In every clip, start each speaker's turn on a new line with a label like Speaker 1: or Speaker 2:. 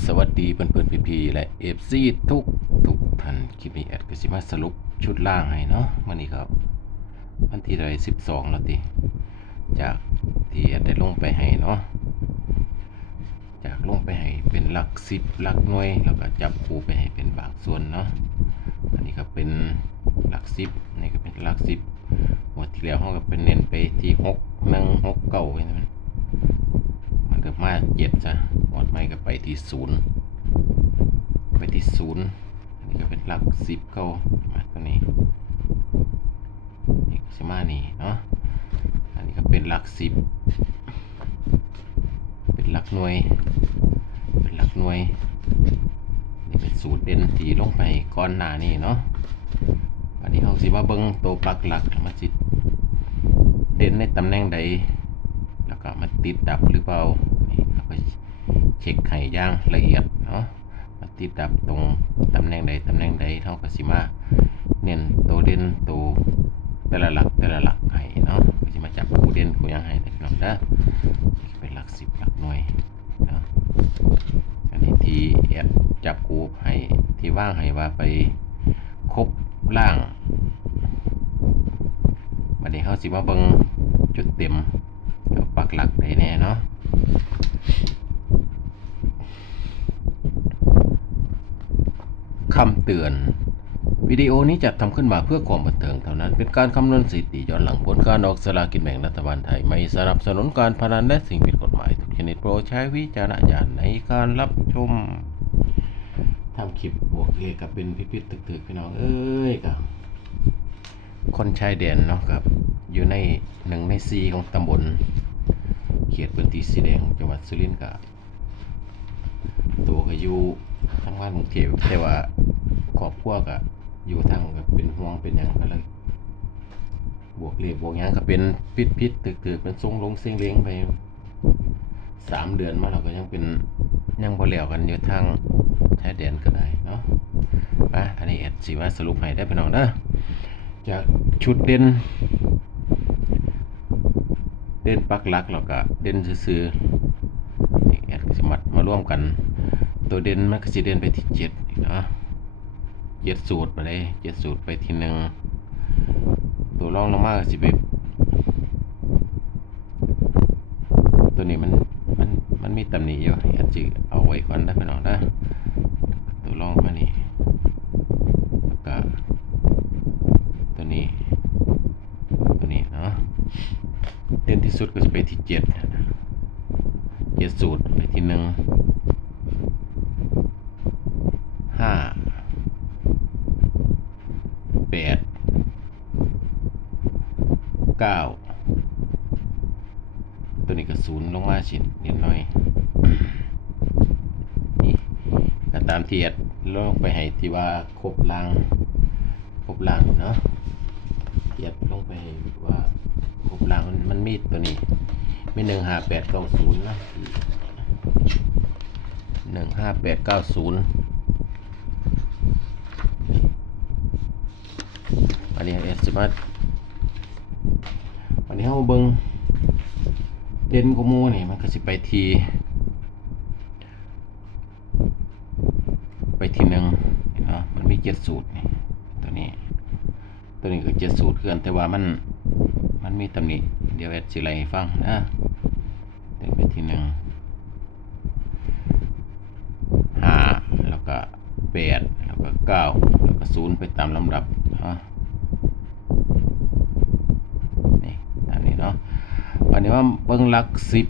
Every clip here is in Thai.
Speaker 1: สวัสดีเพื่อนเพื่อนๆพี่ๆและเอฟซีทุกทุกท่านคลิปนี้แอดก็สิมาสรุปชุดล่างให้เนาะวันนี้ครับ วันที่ใดสิบสองแล้วติ จากที่แอดได้ลงไปให้เนาะจากลงไปให้เป็นหลักสิบหลักหน่วยแล้วก็จับคู่ไปให้เป็นบางส่วนเนาะอันนี้ก็เป็นหลักสิบนี่ก็เป็นหลักสิบหมดที่แล้วเขาก็เป็นเน้นไปที่หกหนึ่งหกเก้าไว้นะมั นมันก็มาเจ็ดจ้ะหมดไม่ก็ไปที่ศูนย์ไปที่ศูนย์อันนี้ก็เป็นหลักสิบเก้ามาตัวนี้นี่ก็สิมานี่เนาะอันนี้ก็เป็นหลักสิบเป็นหลักหน่วย เป็นหลักหน่วยนี่เป็นสูตรเด่นที่ลงไปก่อนหน้านี้เนาะอันนี้เขาสิมาเบิ้งตัวปลักหลักมาจิตเด่นในตำแหน่งใดแล้วก็มันติดดับหรือเปล่า เช็คไข่ย่างละเอียดเนาะมันติดดับตรงตำแหน่งใดตำแหน่งใดเท่ากับสิมาเน้นตัวเด่นตัวแต่ละหลักแต่ละหลักไห้เนาะก็จะมาจับคู่เด่นคู่ย่างไห้แต่พี่น้องเด้อเป็นหลักสิบหลักหน่วยเนาะอันนี้ที่แอดจับคู่ให้ที่ว่างให้ว่าไปครบล่างวันนี้เขาสิมาเบิ่งจุดเต็มปักหลักได้แน่เนาะคำเตือน วิดีโอนี้จัดทำขึ้นมาเพื่อความบันเทิงเท่านั้น เป็นการคำนวณสถิติย้อนหลังผลการออกสลากินแบ่งรัฐบาลไทย ไม่สนับสนุนการพนันและสิ่งผิดกฎหมาย ทุกชนิดโปรดใช้วิจารณญาณในการรับชมทำคลิปบวกเอกับเป็นพิพิธตึกๆพี่น้องเอ้ยกับคนชายแดนเนาะครับ อยู่ในหนึ่งในซีของตำบล เขตพื้นที่สีแดงจังหวัดสุรินทร์กับตัวก็อยู่ทางานกรุงเทพแต่ว่า ครอบครัวก็อยู่ทางแบบเป็นห่วงเป็นหยังก็เลยบวกเลขบวกยังก็เป็นพิษพิษตึกตึกเป็นทรงลงเสียงเลงไปสามเดือนมาเราก็ยังเป็นยังพอแล้วกันอยู่ทางชายแดนก็ได้เนาะไปอันนี้แอดสิว่าสรุปให้ได้พี่น้องเด้อจากชุดเด่น เด่นปักหลักแล้วก็เด่นซื่อนี่แอดสมัดมาร่วมกัน ตัวเด่นมันก็สิเด่นไปที่เจ็ดนี่เนาะ เจ็ดสูตรไปเลยเจ็ดสูตรไปทีหนึ่งตัวรองลงมากสิไปตัวนี้มันมันมันมีตำหนิอยู่แอดจิเอาไว้ก่อนนะพี่น้องนะตัวรองมานี่แล้วก็ตัวนี้ ตัวนี้เนาะเด่นที่สุดก็จะไปที่เจ็ดเจ็ดสูตรไปที่หนึ่งห้าแปดเก้าตัวนี้ก็ศูนย์ลงมาชิดนิดหน่อยนี่ก็ตาม ที่แอดลงไปให้ที่ว่าครบล่างครบล่างเนาะเทียบลงไปให้ว่าครบลังมันมันมีตัวนี้มีหนึ่งห้าแปดเก้าศูนย์นะหนึ่งห้าแปดเก้าศูนย์อันนี้เอสมาอันนี้เขามาเบิงเด่นกว่าหมูนี่มันก็สิไปที ไป ทีหนึ่งเนาะมันมีเจ็ดสูตรนี่ตัวนี้ ตัวนี้ก็เจ็ดสูตรเกินแต่ว่ามันมันมีตำหนิเดี๋ยวแอดสิไลฟังนะเดินไปที่หนึ่งห้าแล้วก็แปดแล้วก็เก้าแล้วก็ศูนย์ไปตามลำดับเนาะนี่ตามนี้เนาะวันนี้ว่าเบิ้งลักสิบ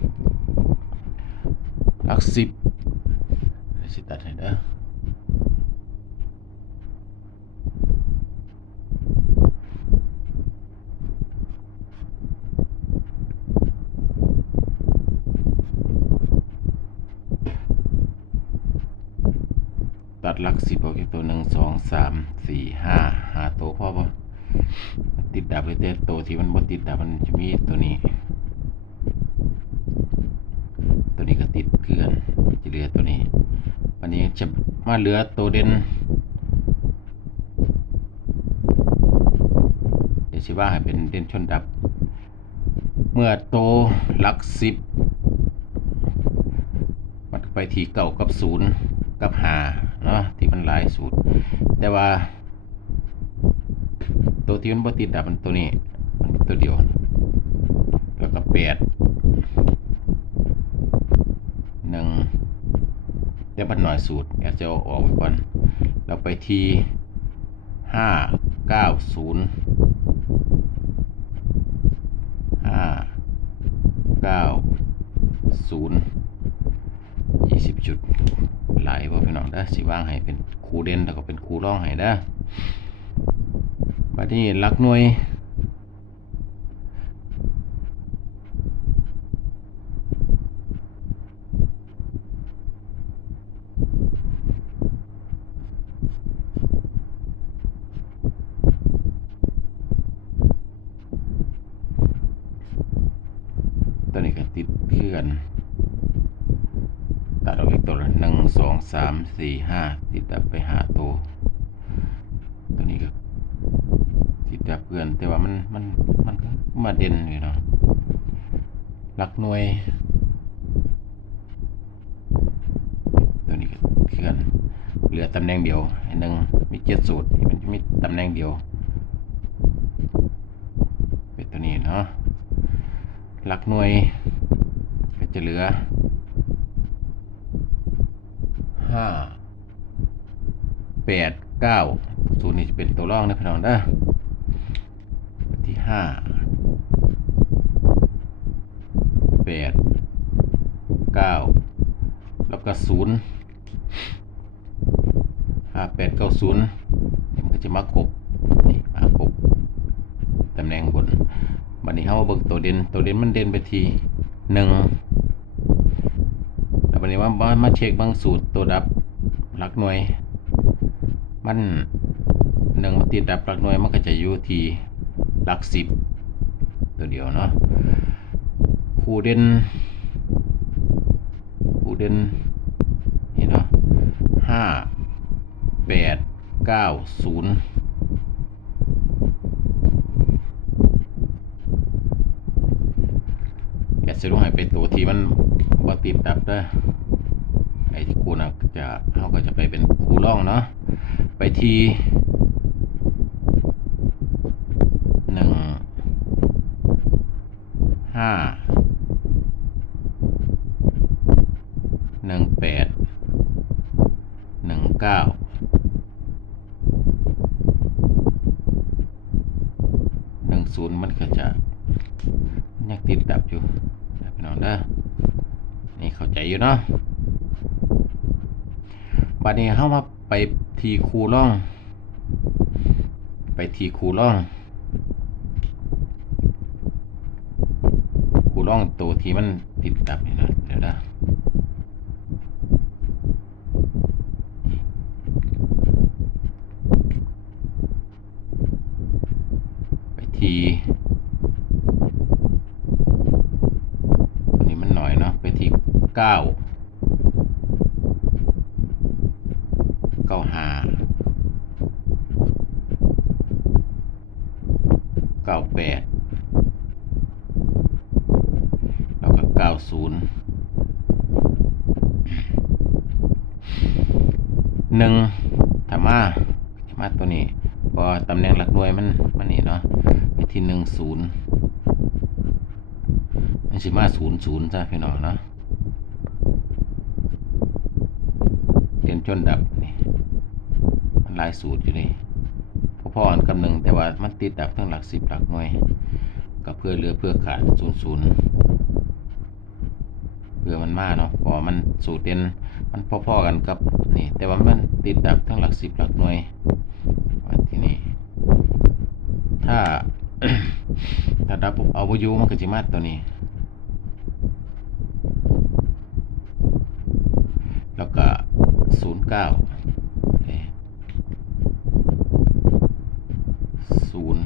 Speaker 1: ลักสิบเดี๋ยวสิตัดให้เด้อ ตัดลักสิบออกจากตัวหนึ่งสองสามสี่ห้าหาตัวพ่อป่ติดดับเลยแต่ตัวที่มันบ่ติดดับมันจะมีตัวนี้ ตัวนี้ก็ติดเกลื่อนจะเหลือตัวนี้ วันนี้จะมาเหลือตัวเด่นเดี๋ยวสิว่าให้เป็นเด่นชนดับ เมื่อโตลักสิบมันไปที่เก่ากับศูนย์กับหา นาะที่มันหลายสูตร แต่ว่า ตัวที่มันบ่ติดดับมันตัวนี้ มันตัวเดียว แล้วก็แปดหนึ่งแต่บันหน่อยสูตรอยากจะออกไว้ก่อนเราไปที่ห้าเก้าศูนย์ห้าเก้าศูนย์ยี่สิบจุด หลายว่าพี่น้องได้อสิวางให้เป็นครูเด่นแล้วก็เป็นครูร่องให้ได้อบัดนี้หลักหน่วย ตัวนี้ก็ติดเคลื่อน ตัดออกอีกตัวละหนึ่งสองสามสี่ห้าติดดับไปหาตัวตัวนี้ก็ติดดับเพื่อนแต่ว่ามันมันมันมาเด่นอยู่เนาะหลักหน่วย ตัวนี้ก็เคลื่อนเหลือตำแหน่งเดียวหนึ่งมีเจ็ดสูตรมันจะมีตำแหน่งเดียวเป็นตัวนี้เนาะหลักหน่วยก็จะเหลือ ห้าแปดเก้าศูนย์นี่จะเป็นตัวร่องนะพี่น้องนะที่ห้าแปดเก้าแล้วก็ศูนย์ห้าแปดเก้าศูนย์นี่มันก็จะมาครบนี่มาครบตำแหน่งบนบัดนี้เขามาเบิ่งตัวเด่นตัวเด่นมันเด่นไปที่หนึ่ง วบัดนี้ว่ามามาเช็คบางสูตรตัวดับหลักหน่วย มันหนึ่งมันติดดับหลักหน่วยมันก็จะอยู่ที่หลักสิบตัวเดียวเนาะคู่เด่นคู่เด่นนี่เนาะห้าแปดเก้าศูนย์แกะสรุปให้เป็นตัวที่มันบ่ติดดับเด้ ไอ้ที่กูน่ะจะเขาก็จะไปเป็นครูร่องเนาะไปทีหนึ่งห้าหนึ่งแปดหนึ่งเก้าหนึ่งศูนย์มันก็จะนยังติดดับอยู่นะพี่น้องเด้อนี่เข้าใจอยู่เนาะ บัดนี้เข้ามาไปทีคูล่อง ไปทีคูล่องคูล่องตัวที่มันติดดับนี่นะเดี๋ยวนะไปทีตัวนี้มันหน่อยเนาะไปทีเก้าเก้าห้า เก้าแปดแล้วก็เก้าศูนย์หนึ่งธรรมาธรรมาตัวนี้พอตำแหน่งหลักหน่วยมันมันนี่เนาะไปที่หนึ่งศูนย์มันสิมาศูนย์ศูนย์ซะพี่น้องเนาะเรียนจนดับนี่มันลายสูตรอยู่นี่ พอๆกันกำหนึ่งแต่ว่ามันติดดับทั้งหลักสิบหลักหน่วยก็เพื่อเหลือเพื่อขาดศูนย์ศูนย์เพื่อมันมาเนาะพอมันสูตรเด่นมันพอๆกันกับนี่ แต่ว่ามันติดดับทั้งหลักสิบหลักหน่วยว่าที่นี่ถ้าถ้าดับเอาวอยูมันก็จะมาตัวนี้ แล้วก็ศูนย์เก้าศูนย์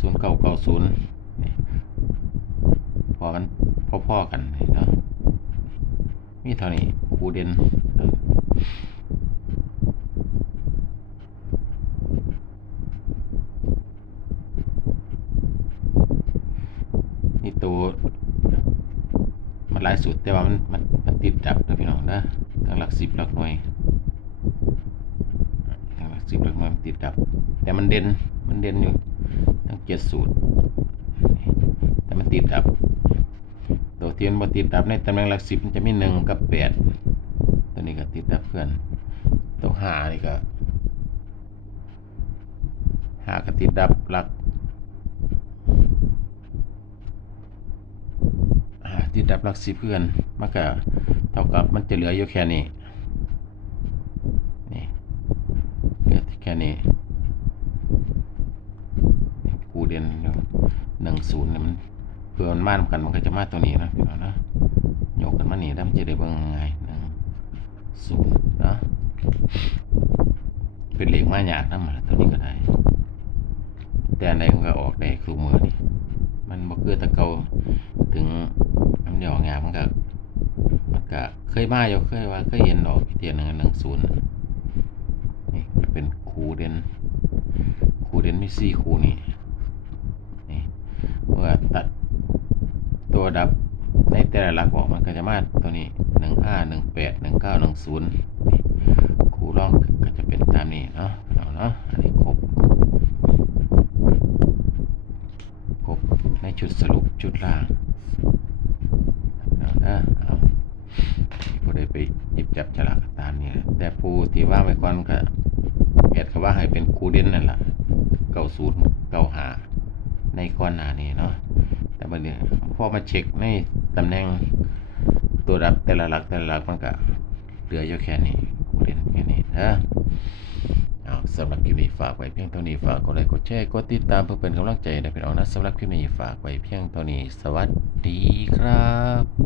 Speaker 1: ศูนย์เก้าเก้า ศูนย์พอกันพ่อๆกันเนาะมีเท่านี้ครูเด่นนี่ตัวมันหลายสุดแต่ว่ามันมันมันติดดับนะพี่น้องนะทั้งหลักสิบหลักหน่วยทั้งหลักสิบหลักหน่วยมันติดดับ แต่มันเด่นมันเด่นอยู่ ทั้งเจ็ดสูตร แต่มันติดดับ ตัวที่มันติดดับในตำแหน่งหลักสิบมันจะมีหนึ่งกับแปดตัวนี้ก็ติดดับเพื่อนตัวห้านี่ก็ห้าก็ติดดับหลักอ่าติดดับหลักสิบเพื่อนมันก็เท่ากับมันจะเหลืออยู่แค่นี้นี่เหลือแค่นี้ กูเด่นหนึ่งศูนย์เนี่ยมันเพื่อมันมานำกันมันก็จะมาตัวนี้นะพี่น้องนะโยกกันมาหนี่แล้วมันจะได้เบิ่งไงหนึ่งศูนย์นะเป็นเหล็กมาหยาดนะมาตัวนี้ก็ได้ แต่อันใดมันก็ออกได้คือมือนี่มันบ่คือตะเกาถึงมันหยอกงามมันก็มันก็เคยมาอยู่เคยว่าเคยเห็นดอกเตียนหนึ่งหนึ่งศูนย์นี่จะเป็นคูเด่นคูเด่นมีสี่คูนี่นี่ เมื่อตัดตัวดับในแต่ละหลักออกมันก็จะมาตัวนี้หนึ่งห้าหนึ่งแปดหนึ่งเก้าหนึ่งศูนย์คูร่องก็จะเป็นตามนี้เนาะเอาเนาะอันนี้ครบครบในชุดสรุปชุดล่างเอานะเอาผู้ใดไปหยิบจับฉลากตามนี้แต่ผู้ที่ว่าไว้ก่อนก็เกียดก็ว่าให้เป็นคูเด่นนั่นแหละเก้าศูนย์เก้าหา ในก้อนหน้านี้เนาะแต่บัดนี้พอมาเช็คในตำแหน่งตัวรับแต่ละหลักแต่ละหลักมันก็เหลืออยู่แค่นี้เรียนแค่นี้นะเอาสำหรับคลิปนี้ฝากไว้เพียงเท่านี้ฝากกดไลค์กดแชร์กดติดตามเพื่อเป็นกำลังใจนะพี่น้องนะสำหรับคลิปนี้ฝากไว้เพียงเท่านี้ สวัสดีครับ